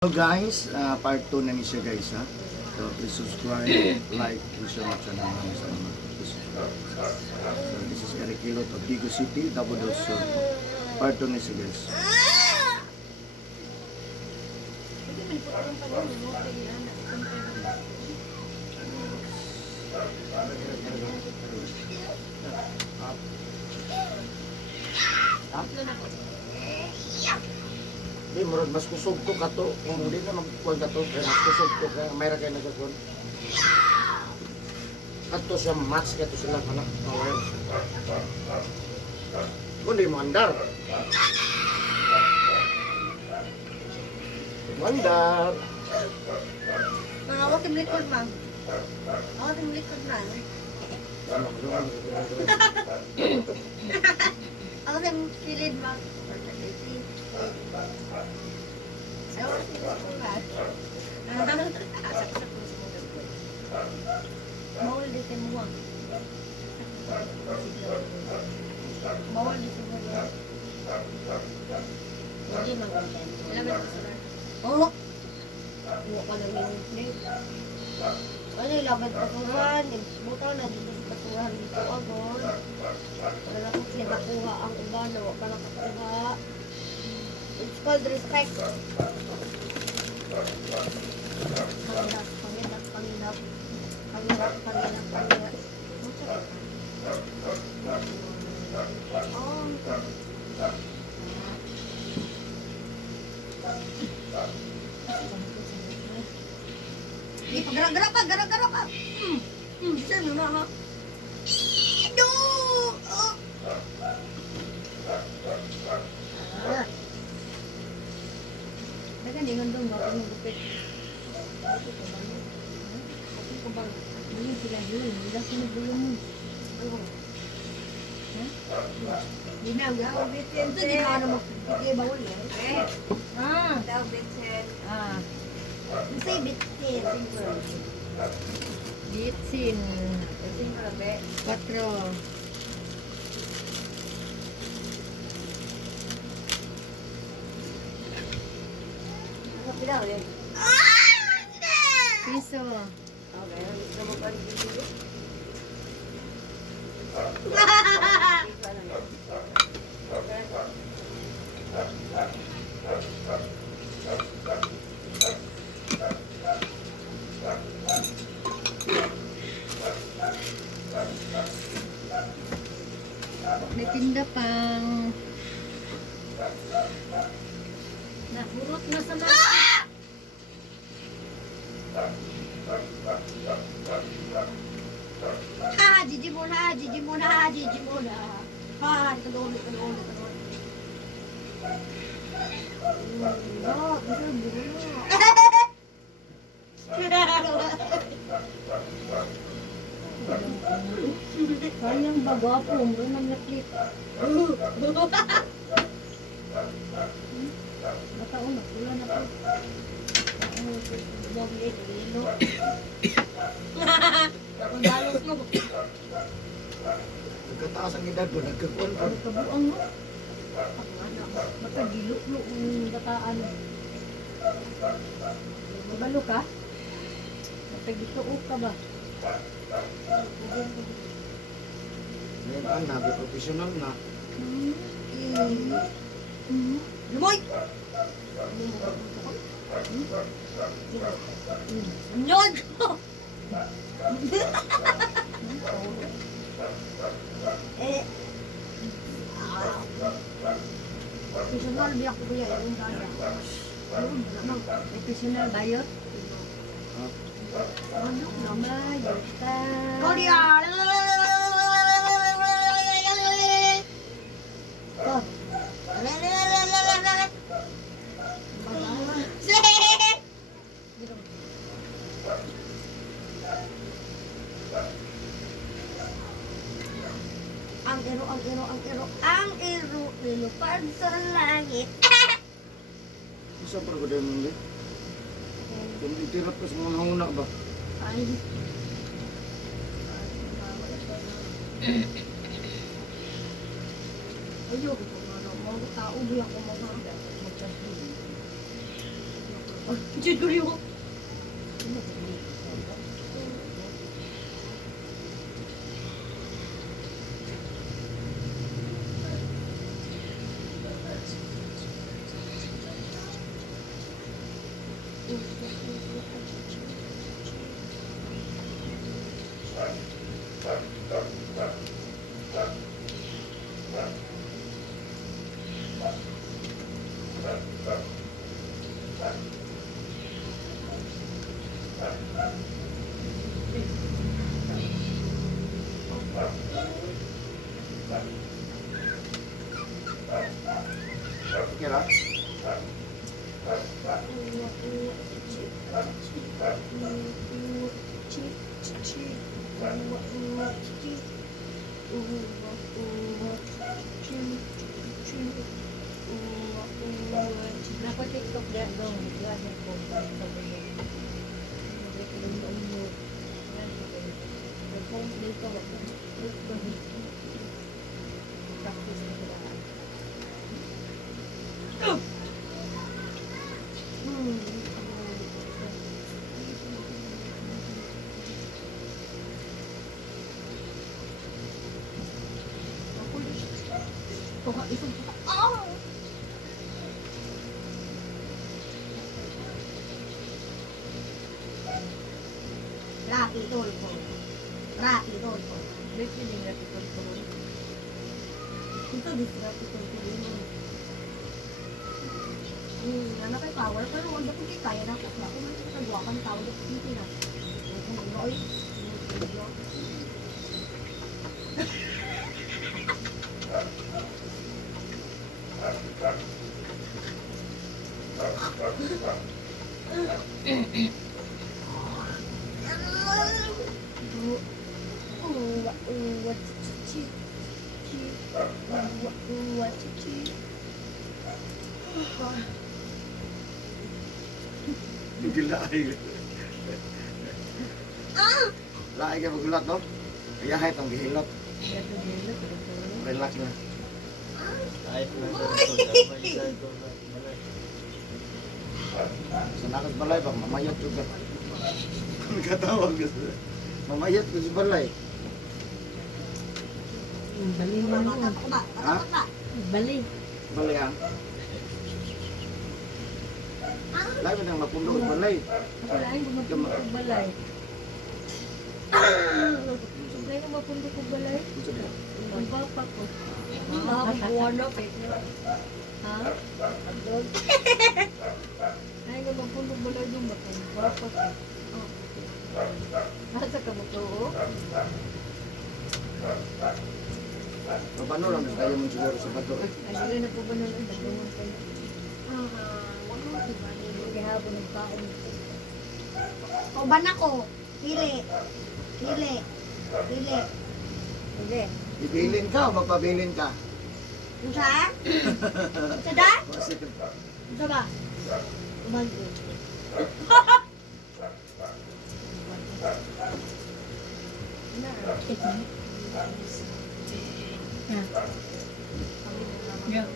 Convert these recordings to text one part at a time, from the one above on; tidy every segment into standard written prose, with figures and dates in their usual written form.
Hello guys, part 2 na ni siya guys ha. So please subscribe, like, and share my channel namin sa mga please subscribe. So this is Eric Kilot of Bigo City, Davao del Sur. Part 2 na siya guys. Di murag mas kusog to kato, kung hindi na magkuhan kato, kaya mas kusog to, kaya mayroon kayo nagkakuhan. Kato siya match, kato sila anak, power. Kung di mo andar. Mandar. Awak tim likod, Mang. Awak tim likod, Mang. Ako tim kilid, Mang. Awak tim likod, Mang. Bawal di timuang. Bawal di timuang. Hindi mag-content. Wala ba ito? Oo. Huwag ka lang yung plate. Ano yung laban patuhan? Butaw na dito sa patuhan dito agad. Wala na kung sinakuha ang iba na huwag ka lang patuha. It's called respect. Pangilap, pangilap, pangilap. Pangilap, pangilap, pangilap. Oh. Di pagara-gara ka, gara-gara ka. Sino na ha? No! Oh. Dagan dingon dong mga gupit. Ako ko bang hindi sila yun, hindi sila bulong. Ano? Di na ako bitin. Ito di ka ano magpipigay bawal eh. Daw bitin. Say bitin. Bitin. Bitin para be. 4. Ano pila ulit? Piso. Okay, gusto mo pa rin dito? May tinda pang nahurot na sa mga Jiji muna, Jiji muna, Jiji muna. Tulungan. Kayang baga po, mo nang naklip. Mataon na, pula na po. Huwag ilo. Ang balos mo. Nagkataas ang edad ko, nagkakuhan ko. Nagkabuang mo. Matagilo-lo ang bataan. Mabalo ka? Matagilo ka ba? Ngayon na, professional na. Lumoy! Nyod! Professional biyak ko kuya yung daya. Professional bayot. Ano naman yun ka? Korea! Oh. Ang iro, lilipad sa langit. Isa pa ko din hindi. Kung itirap ka sa mga hanguna ba? Ay. Ayoko ko mga tao di ako mga Judul yung... Kira? Nako TikTok dia dong, dia ada po. Dito practice na sila. Tuka isang tuka. Rapi tolpo. Rapi tolpo. Betul ni rapi tolpo. Ito di rapi tolpo din. Anak kay power pero wag ko kaya na ko. Ako man sa nagawa kan tao dito na. Kung ano Gila ay. Laay ka magulat no? Kaya hay tong gihilot. Relax na. Kahit na sa ito, may isa ito na malay. Sa nakas balay ba mamayat juga. Katawag ka. Mamayat ko sa balay. Bali man mo. Ha? Bali. Balay ang. Lain mo nang mapundo sa balay. Wala yung mapundo ko balay. Wala yung mapundo ko balay. Ang papa ko. Ang buwan na ha? Doon. Ay, nga mapundo balay yung ang papa ko. Nasa ka mo to, oh? Paano lang tayo mo siguro sa bato eh. Ay, sila na po ba nun? Ay, nagdungan ka na. Gihapon ng kaon. O, ban ako. Pili. Pili. Pili. Pili. Ibilin ka o magpabilin ka? Yung sa? Sa da? Kasi Sa ba? Umanti. Yeah.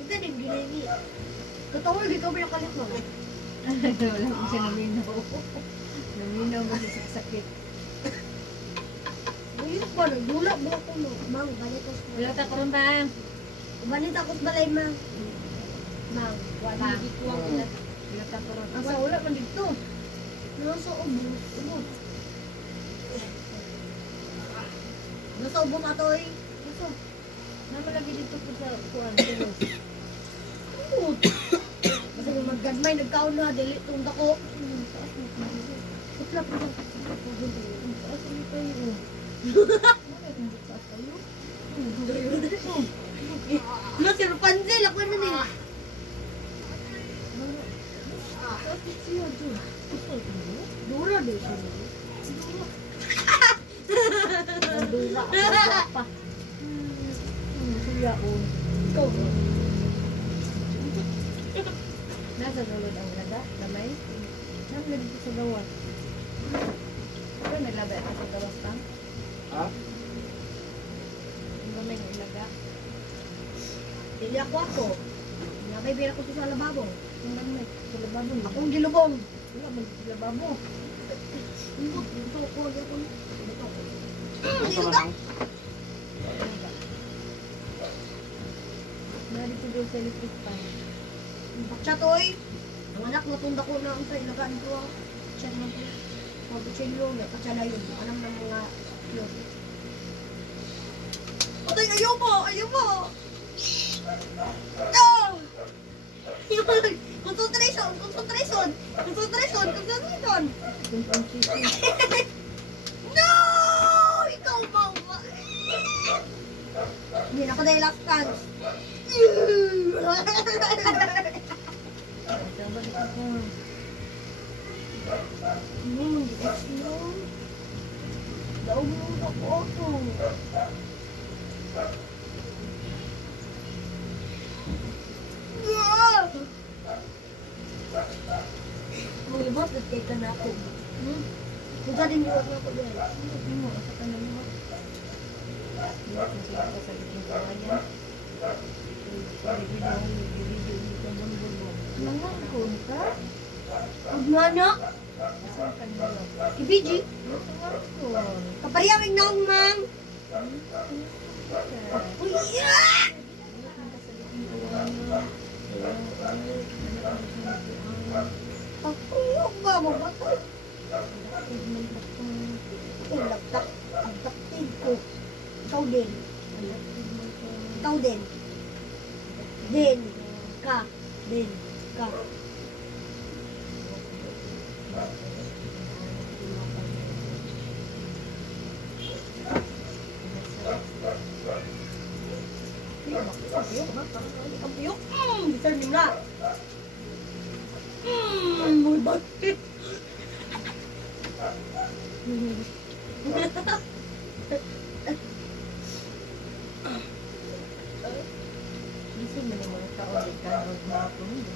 Ito din ginini. Katawal dito ba yung kalit mo? Wala ko siya naminaw. Naminaw mo sa sakit. Ayun pa na, dula mo ako mo. Mang, balik ko. Wala ta karon ba? Umanit ako sa balay, mang. Mang, wala. Dito ako na. Wala ta karon. Asa wala man dito. Nasa ubo. Ubo. Nasa ubo ka to eh. Nasa. Namalagi dito po sa kuwan. Kasi kung maggadmay, nagkaon na, delete tong dako. Putla po lang. Taas ulit tayo. Taas tayo. Ano, si Rapunzel, ako na niya. Taas siya, Diyo. Dura, Diyo siya. Dura, dura pa. Suya, oh. Ikaw, nasa sulod ang laga, lamay. Nang dito sa gawas. Pero naglabay ako sa gawas pa. Ha? Ang gamay ng ilaga. Dili ako. Nakay bira ko sa lababo. Ang gamay. Sa lababo. Akong gilubong. Wala man sa lababo. Dito ko. Dito ko. Dito ka. Narito doon sa electric fan. Baksa to eh. Ang anak, natunda ko na ang tayo. Ilagaan ko. Chat mo ko. Pagkutsilyo. Katsala yun. Alam ng mga yun. Otoy, ayaw mo! Ayaw mo! Ah! Concentration! Concentration! Concentration! Concentration! No! Ikaw, mama! Hindi na ko dahil last chance. Daw mo ako. Mga ibang nagteka na ako. Kung sa din buwag na ako dyan. Hindi mo, asa ka na mo. Hindi ko sila ka sa liking kawayan. Nangankon ka? Agnanak? Asan ka na? Ibiji? Kapariyawing na akong mang. Uy, yeah! Ako ba mo ba ito? Lagtak. Lagtaktig ko. Ikaw din. Ikaw din. Din. Ka. Din. Ka. Kapiyok. Bisa niyo na. Muy bakit. Bisa mo naman kaulit ka ng mga pumili.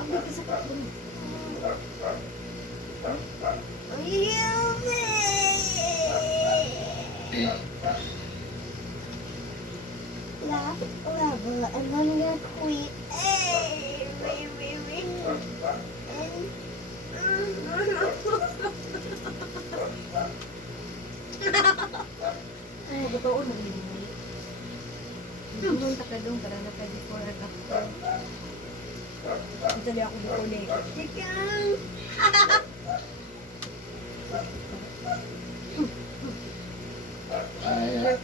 Ang bilis sa kapun. Level, and then I'm gonna quit. Ay, totoo na hindi. Hindi ka doon para na pwede ko na ako. Ito na ako dito ulit. Chicken!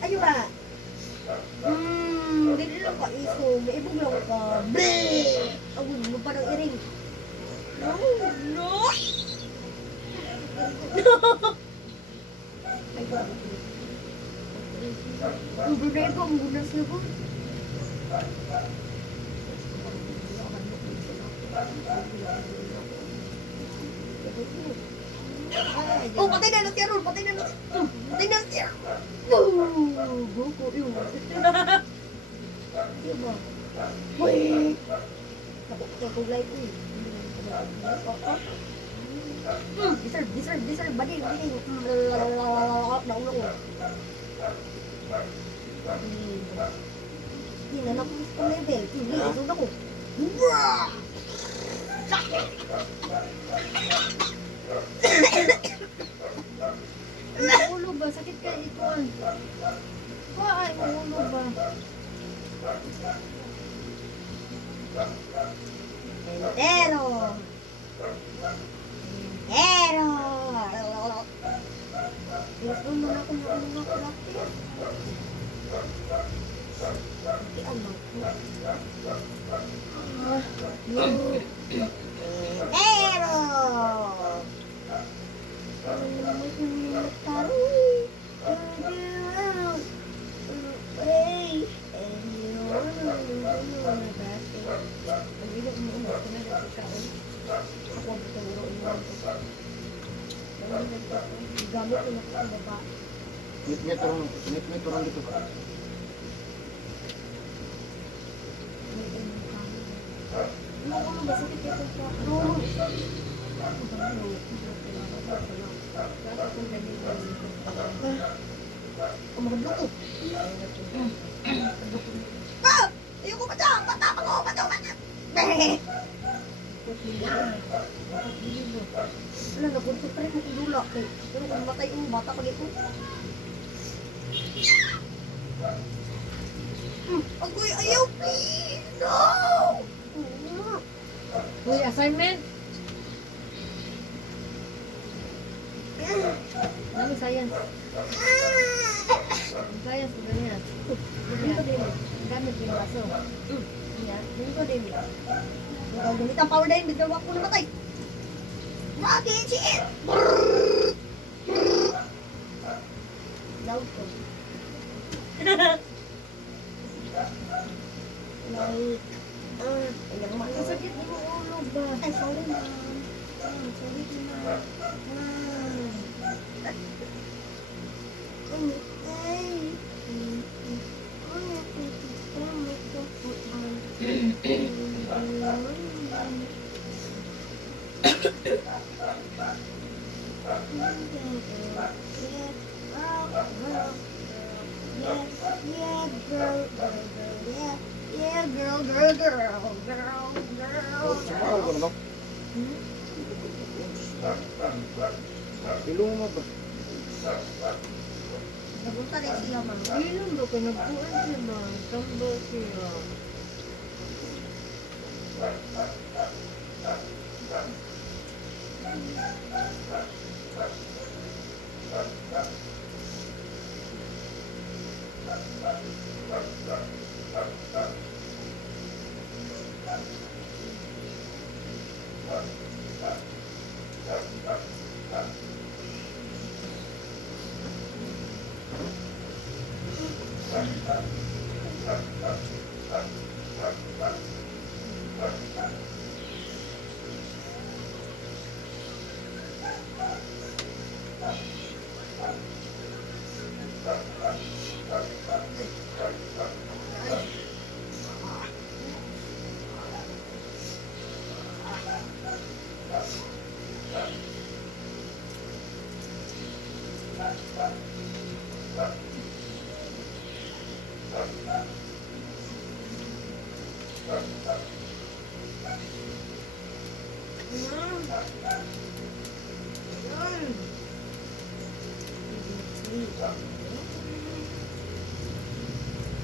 Ayo ba? Dili lang ka iso. May ibog lang ka. Bleh! Awin mo pa ng iring. No! No! Ay, ba? Ang guna ito. Ang guna siya po. Oh, patay na siya ron! Patay na siya! Patay na siya! Buko yun. Diba? Uy! Nakukulay ko eh. Deserve. Bading. Nauna ko. Hindi na nakulis ko level. Hindi, isunod ako. Ulo ba? Sakit ka ito. Ay, ulo ba? Entero! Gusto mo na kung ano nga kulakit. Hindi alam ko. Entero! Gamit ko na sa baba. Ngit-ngit orang dito ba? Ano ba sakit ito siya? Kumakadlo ko. Ah! Ayoko pa dyan! Matapang ako! Matapang ako! Behe! Wala, nag-concentrate mo kung dula. Pero kung matay mo, bata pag ito. Agoy, ayaw, please! No! Uy, assignment. Dami science. Science ko ganyan. Dami ko din. Gamit yung baso. Yan. Dami ko din. Ikaw gamit ang power dahil, bigla ako namatay. Dati, shit! Loud ko. Like, ilang mga Sakit mo ulo ba? Ay, sorry na. Sorry na. Yeah, girl. Sumaw ko naman. Ilong mo ba? Nagunta rin siya, ma'am. Ilan ba ka nagpuan siya ba? Tamba siya.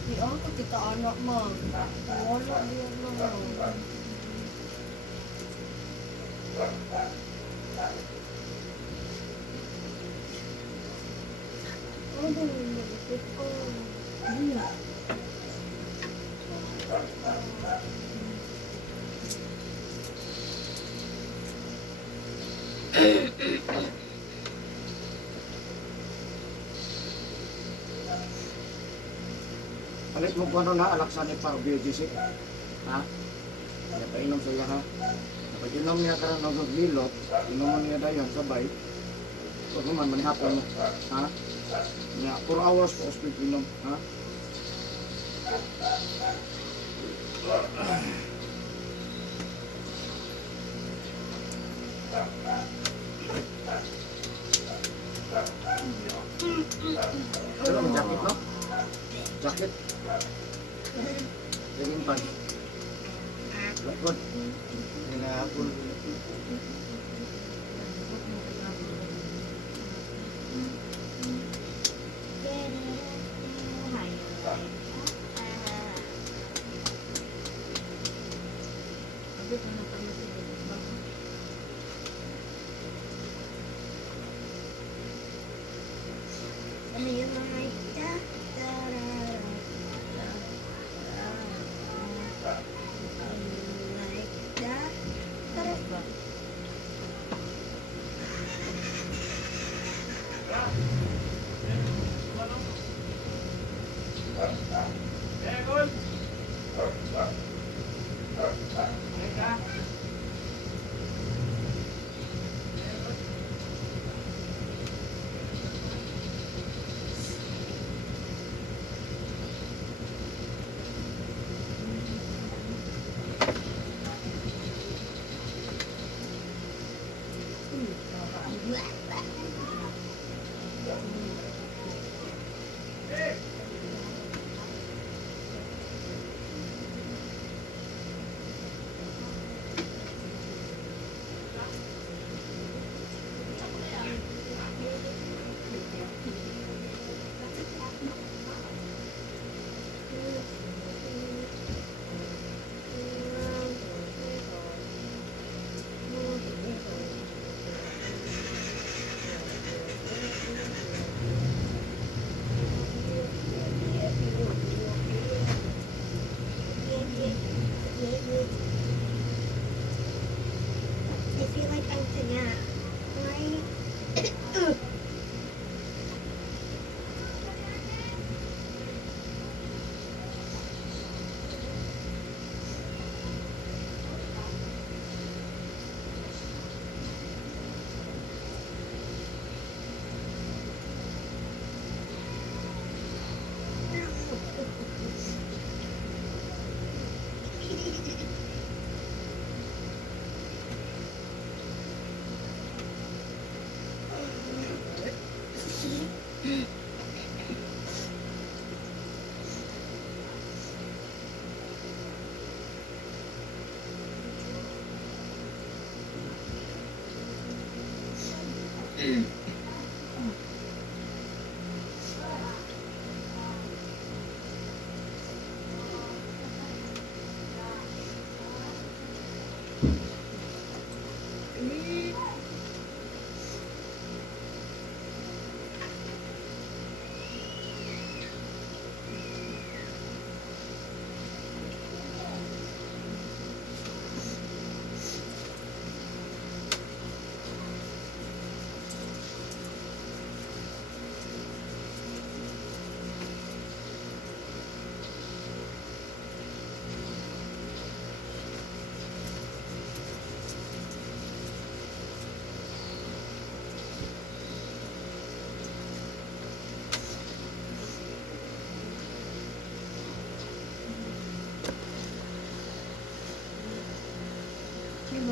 Di ako kita anak, ma'am. Wala diyan na, ma'am. Ano yung nag-isip ko? Alit mo kung ano na alaksan ni Paro BGC. Ha? Kaya painom sila ha. Pag inom niya ka ng naglilot, inom mo niya dayon sabay. Huwag naman manihapon mo. Ha? Niya, 4 hours po hospital inom. Ha? Ano ang jacket no? Jacket. Tingin pa. Lakot. Hinahapon. Ano yun, mga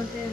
Montel.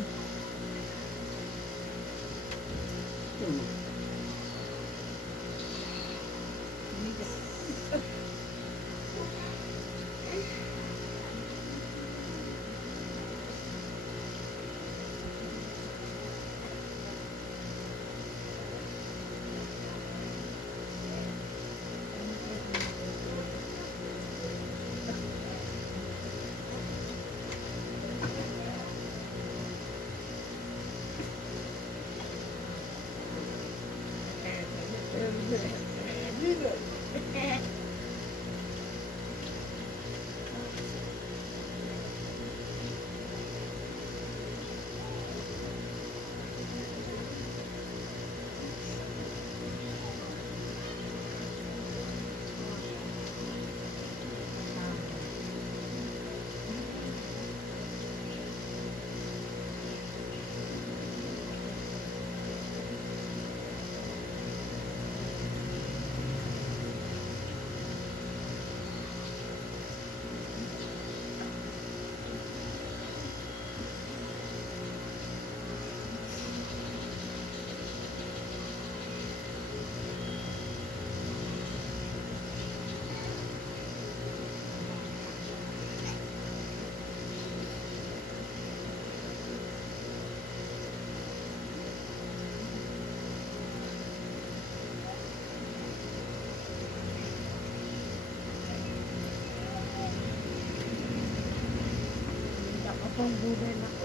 Akong buday na